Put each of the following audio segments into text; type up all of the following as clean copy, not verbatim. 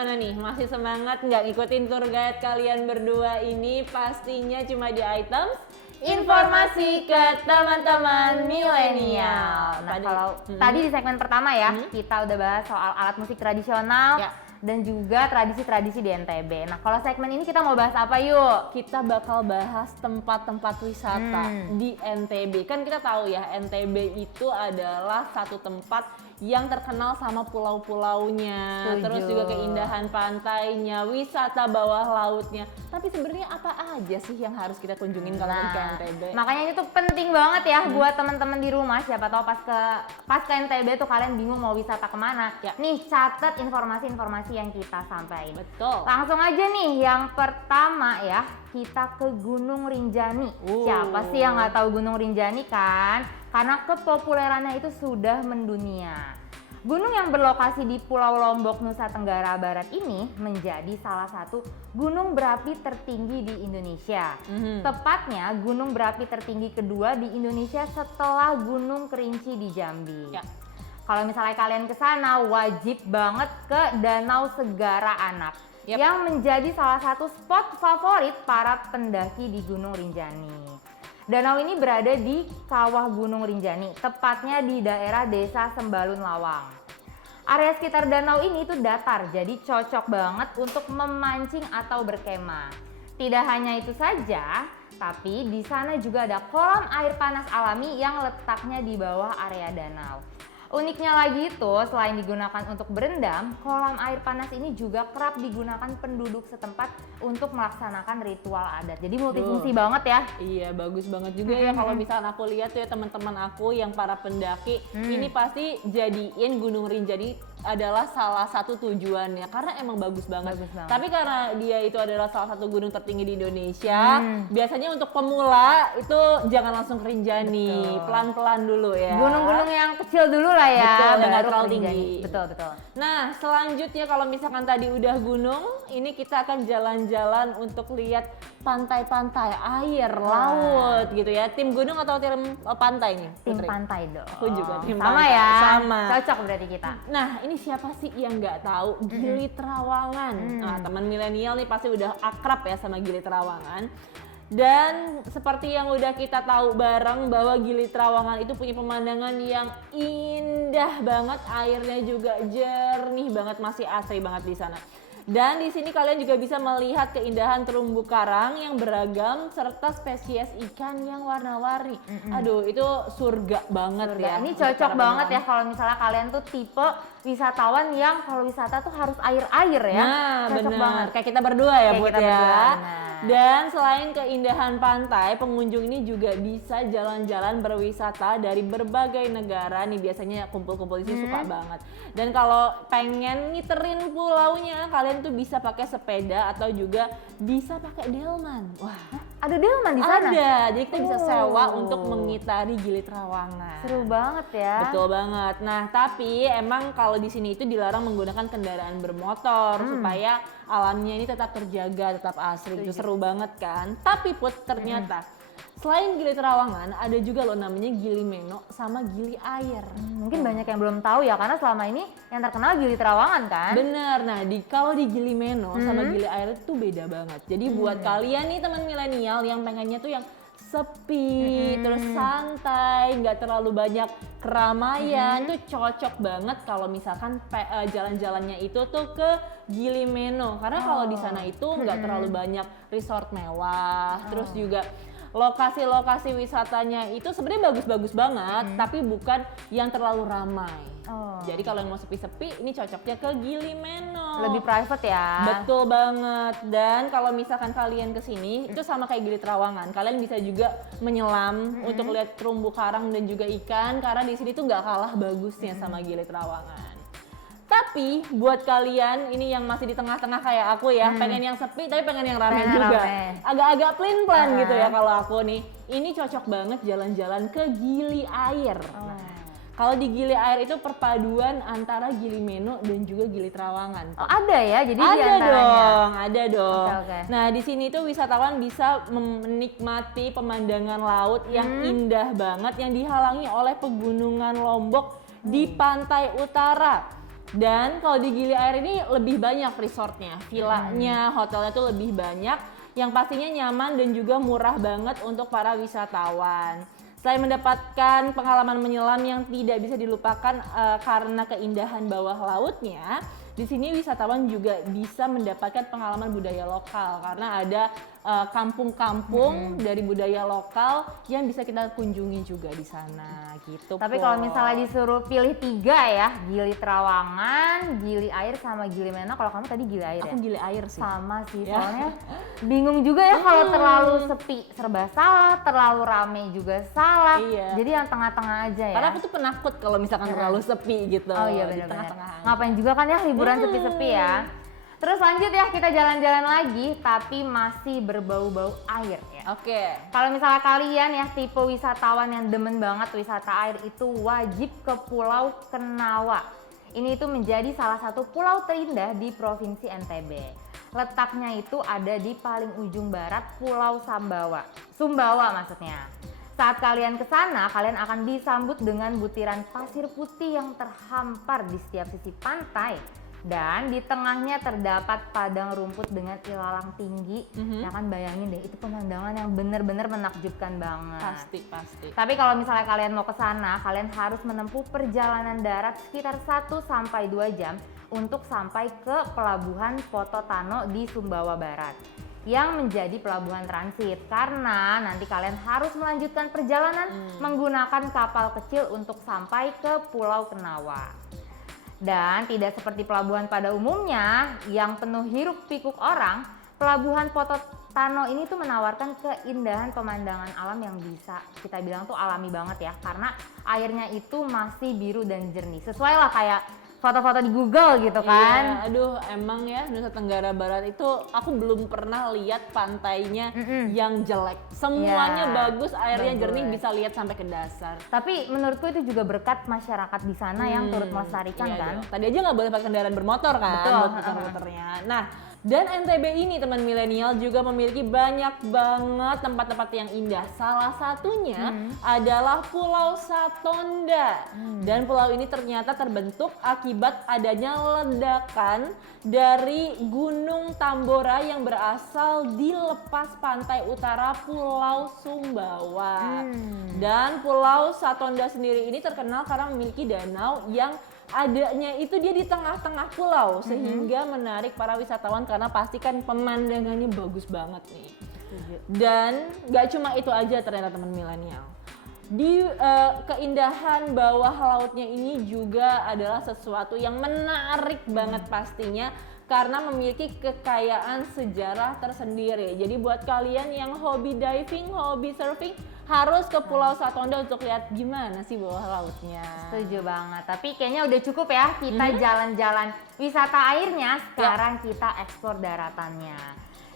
gimana nih? Masih semangat nggak ngikutin tour guide kalian berdua ini? Pastinya cuma di Items informasi ke teman-teman milenial. Nah, kalau tadi di segmen pertama ya, kita udah bahas soal alat musik tradisional dan juga tradisi-tradisi di NTB. Nah, kalau segmen ini kita mau bahas apa yuk? Kita bakal bahas tempat-tempat wisata di NTB. Kan kita tahu ya, NTB itu adalah satu tempat yang terkenal sama pulau-pulaunya, terus juga keindahan pantainya, wisata bawah lautnya. Tapi sebenarnya apa aja sih yang harus kita kunjungin kalau ke NTB? Makanya itu tuh penting banget ya buat teman-teman di rumah. Siapa tahu pas ke NTB tuh kalian bingung mau wisata kemana. Nih catat informasi-informasi yang kita sampaikan. Betul. Langsung aja nih, yang pertama ya, kita ke Gunung Rinjani. Siapa sih yang nggak tahu Gunung Rinjani kan? Karena kepopulerannya itu sudah mendunia. Gunung yang berlokasi di Pulau Lombok, Nusa Tenggara Barat ini menjadi salah satu gunung berapi tertinggi di Indonesia. Tepatnya gunung berapi tertinggi kedua di Indonesia setelah Gunung Kerinci di Jambi. Kalau misalnya kalian ke sana, wajib banget ke Danau Segara Anak yang menjadi salah satu spot favorit para pendaki di Gunung Rinjani. Danau ini berada di kawah Gunung Rinjani, tepatnya di daerah Desa Sembalun Lawang. Area sekitar danau ini tuh datar, jadi cocok banget untuk memancing atau berkemah. Tidak hanya itu saja, tapi di sana juga ada kolam air panas alami yang letaknya di bawah area danau. Uniknya lagi itu, selain digunakan untuk berendam, kolam air panas ini juga kerap digunakan penduduk setempat untuk melaksanakan ritual adat. Jadi multifungsi banget ya. Iya, bagus banget juga ya kalau misalnya aku lihat tuh ya teman-teman aku yang para pendaki, ini pasti jadiin Gunung Rinjani adalah salah satu tujuannya karena emang bagus banget. Tapi karena dia itu adalah salah satu gunung tertinggi di Indonesia, biasanya untuk pemula itu jangan langsung ke Rinjani, pelan-pelan dulu ya. Gunung-gunung yang kecil dulu lah ya, betul, yang baru terlalu Rinjani. tinggi. Betul. Nah, selanjutnya kalau misalkan tadi udah gunung, ini kita akan jalan-jalan untuk lihat pantai-pantai, air, laut gitu ya. Tim gunung atau tim pantai nih? Tim Putri? pantai dong. Aku juga tim sama pantai. Ya. Sama. Cocok berarti kita. Nah, ini siapa sih yang nggak tahu Gili Trawangan? Nah, teman milenial nih pasti udah akrab ya sama Gili Trawangan. Dan seperti yang udah kita tahu bareng bahwa Gili Trawangan itu punya pemandangan yang indah banget, airnya juga jernih banget, masih asri banget di sana. Dan di sini kalian juga bisa melihat keindahan terumbu karang yang beragam serta spesies ikan yang warna-warni. Aduh, itu surga banget ya. Ini cocok banget ya kalau misalnya kalian tuh tipe wisatawan yang kalau wisata tuh harus air-air ya. Nah, cocok banget. Kayak kita berdua ya, Kayak Bud kita ya. berdua, Dan selain keindahan pantai, pengunjung ini juga bisa jalan-jalan berwisata dari berbagai negara. Nih biasanya kumpul-kumpul di sini suka banget. Dan kalau pengen ngiterin pulaunya, kalian tuh bisa pakai sepeda atau juga bisa pakai delman. Wah, ada delman di sana? Ada, jadi kita bisa sewa untuk mengitari Gili Trawangan. Seru banget ya. Betul banget. Nah, tapi emang kalau di sini itu dilarang menggunakan kendaraan bermotor supaya alamnya ini tetap terjaga, tetap asri. Itu seru banget kan. Tapi Put, ternyata selain Gili Trawangan ada juga loh namanya Gili Meno sama Gili Air. Mungkin banyak yang belum tahu ya karena selama ini yang terkenal Gili Trawangan kan. Bener. Nah, kalau di Gili Meno sama Gili Air itu beda banget. Jadi buat kalian nih teman milenial yang pengennya tuh yang sepi, terus santai, nggak terlalu banyak keramaian, tuh cocok banget kalau misalkan jalan-jalannya itu tuh ke Gili Meno. Karena kalau di sana itu nggak terlalu banyak resort mewah, terus juga lokasi-lokasi wisatanya itu sebenarnya bagus-bagus banget, tapi bukan yang terlalu ramai. Jadi kalau yang mau sepi-sepi, ini cocoknya ke Gili Meno. Lebih private ya. Betul banget. Dan kalau misalkan kalian kesini, itu sama kayak Gili Trawangan. Kalian bisa juga menyelam untuk lihat terumbu karang dan juga ikan, karena di sini tuh nggak kalah bagusnya sama Gili Trawangan. Tapi buat kalian ini yang masih di tengah-tengah kayak aku ya, pengen yang sepi tapi pengen yang ramai juga. Agak-agak plan-plan gitu ya kalau aku nih. Ini cocok banget jalan-jalan ke Gili Air. Kalau di Gili Air itu perpaduan antara Gili Meno dan juga Gili Trawangan. Ada ya, jadi Ada dong. Okay. Nah, di sini tuh wisatawan bisa menikmati pemandangan laut yang indah banget yang dihalangi oleh pegunungan Lombok di pantai utara. Dan kalau di Gili Air ini lebih banyak resortnya, villanya, hotelnya tuh lebih banyak, yang pastinya nyaman dan juga murah banget untuk para wisatawan. Selain mendapatkan pengalaman menyelam yang tidak bisa dilupakan karena keindahan bawah lautnya, di sini wisatawan juga bisa mendapatkan pengalaman budaya lokal karena ada kampung-kampung dari budaya lokal yang bisa kita kunjungi juga di sana gitu. Tapi kalau misalnya disuruh pilih 3 ya, Gili Trawangan, Gili Air sama Gili Mena. Kalau kamu tadi Gili Air Aku ya? Gili Air sih. Sama sih, Ya. soalnya bingung juga ya kalau terlalu sepi serba salah, terlalu rame juga salah. Iya. Jadi yang tengah-tengah aja ya. Karena aku tuh penakut kalau misalkan terlalu sepi gitu. Oh iya di benar-benar. tengah-tengah. Ngapain juga kan ya liburan sepi-sepi ya. Terus lanjut ya, kita jalan-jalan lagi tapi masih berbau-bau air ya. Oke. Kalau misalnya kalian ya tipe wisatawan yang demen banget wisata air, itu wajib ke Pulau Kenawa. Ini itu menjadi salah satu pulau terindah di Provinsi NTB. Letaknya itu ada di paling ujung barat Pulau Sumbawa maksudnya. Saat kalian ke sana, kalian akan disambut dengan butiran pasir putih yang terhampar di setiap sisi pantai. Dan di tengahnya terdapat padang rumput dengan ilalang tinggi. Ya kan, bayangin deh, itu pemandangan yang bener-bener menakjubkan banget. Pasti. Tapi kalau misalnya kalian mau ke sana, kalian harus menempuh perjalanan darat sekitar 1 sampai 2 jam untuk sampai ke pelabuhan Pototano di Sumbawa Barat yang menjadi pelabuhan transit, karena nanti kalian harus melanjutkan perjalanan menggunakan kapal kecil untuk sampai ke Pulau Kenawa. Dan tidak seperti pelabuhan pada umumnya yang penuh hiruk pikuk orang, pelabuhan Pototano ini tuh menawarkan keindahan pemandangan alam yang bisa kita bilang tuh alami banget ya, karena airnya itu masih biru dan jernih, sesuai lah kayak foto-foto di Google gitu kan. Iya, aduh emang ya Nusa Tenggara Barat itu aku belum pernah lihat pantainya yang jelek. Semuanya Iya, bagus, airnya bagus. jernih, bisa lihat sampai ke dasar. Tapi menurutku itu juga berkat masyarakat di sana yang turut melestarikan Iya kan. dong. Tadi aja nggak boleh pakai kendaraan bermotor kan Betul, buat putar-putarnya. Nah, dan NTB ini teman milenial juga memiliki banyak banget tempat-tempat yang indah. Salah satunya adalah Pulau Satonda. Dan pulau ini ternyata terbentuk akibat adanya ledakan dari Gunung Tambora yang berasal di lepas pantai utara Pulau Sumbawa. Dan Pulau Satonda sendiri ini terkenal karena memiliki danau yang adanya itu dia di tengah-tengah pulau, sehingga menarik para wisatawan karena pasti kan pemandangannya bagus banget nih. Dan gak cuma itu aja ternyata teman milenial. Di keindahan bawah lautnya ini juga adalah sesuatu yang menarik banget pastinya, karena memiliki kekayaan sejarah tersendiri. Jadi buat kalian yang hobi diving, hobi surfing, harus ke Pulau Satonda untuk lihat gimana sih bawah lautnya. Setuju banget. Tapi kayaknya udah cukup ya kita jalan-jalan wisata airnya. Sekarang kita eksplor daratannya.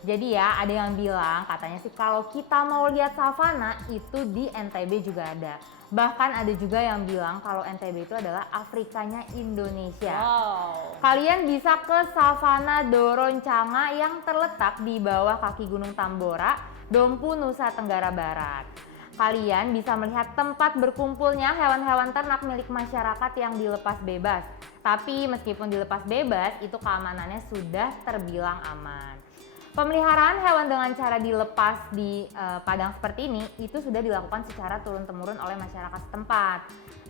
Jadi ya ada yang bilang katanya sih kalau kita mau lihat savana itu di NTB juga ada. Bahkan ada juga yang bilang kalau NTB itu adalah Afrikanya Indonesia. Wow. Kalian bisa ke Savana Doroncanga yang terletak di bawah kaki Gunung Tambora, Dompu, Nusa Tenggara Barat. Kalian bisa melihat tempat berkumpulnya hewan-hewan ternak milik masyarakat yang dilepas bebas. Tapi meskipun dilepas bebas, itu keamanannya sudah terbilang aman. Pemeliharaan hewan dengan cara dilepas di padang seperti ini itu sudah dilakukan secara turun-temurun oleh masyarakat setempat.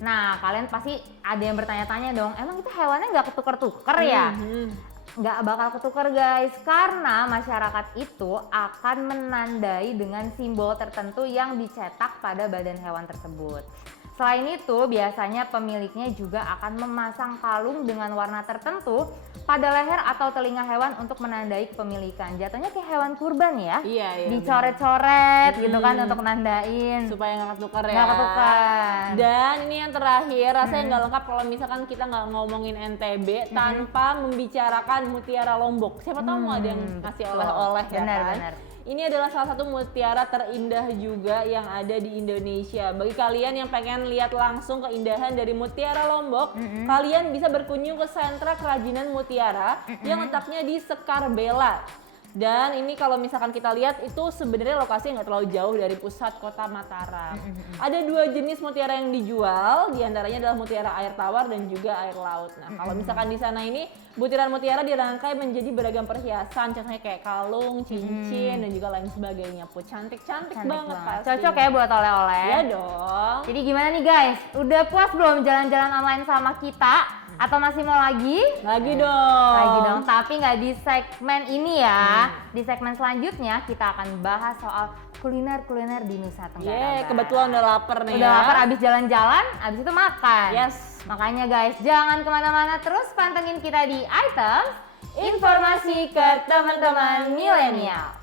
Nah, kalian pasti ada yang bertanya-tanya dong, emang itu hewannya nggak ketukar-tukar ya? Nggak bakal ketukar guys, karena masyarakat itu akan menandai dengan simbol tertentu yang dicetak pada badan hewan tersebut. Selain itu, biasanya pemiliknya juga akan memasang kalung dengan warna tertentu pada leher atau telinga hewan untuk menandai kepemilikan. Jatuhnya kayak hewan kurban ya, Iya, dicoret-coret gitu kan untuk nandain. Supaya nggak ketukar ya. Nggak ketukar. Dan ini yang terakhir, rasanya nggak lengkap kalau misalkan kita nggak ngomongin NTB tanpa membicarakan Mutiara Lombok. Siapa tahu mau ada yang ngasih oleh-oleh ya Benar, kan? benar. Ini adalah salah satu mutiara terindah juga yang ada di Indonesia. Bagi kalian yang pengen lihat langsung keindahan dari Mutiara Lombok, kalian bisa berkunjung ke sentra kerajinan mutiara yang letaknya di Sekar Bela. Dan ini kalau misalkan kita lihat itu sebenarnya lokasinya nggak terlalu jauh dari pusat kota Mataram. Ada 2 jenis mutiara yang dijual, diantaranya adalah mutiara air tawar dan juga air laut. Nah kalau misalkan di sana ini butiran mutiara dirangkai menjadi beragam perhiasan, contohnya kayak kalung, cincin dan juga lain sebagainya. Cantik banget pasti. Cocok ya buat oleh-oleh. Iya dong. Jadi gimana nih guys? Udah puas belum jalan-jalan online sama kita? Atau masih mau lagi? Lagi dong. Lagi dong, tapi nggak di segmen ini ya. Di segmen selanjutnya kita akan bahas soal kuliner-kuliner di Nusa Tenggara Barat. Kebetulan udah lapar nih Udah ya. lapar abis jalan-jalan, abis itu makan. Yes. Makanya guys, jangan kemana-mana, terus pantengin kita di Items Informasi ke teman-teman milenial.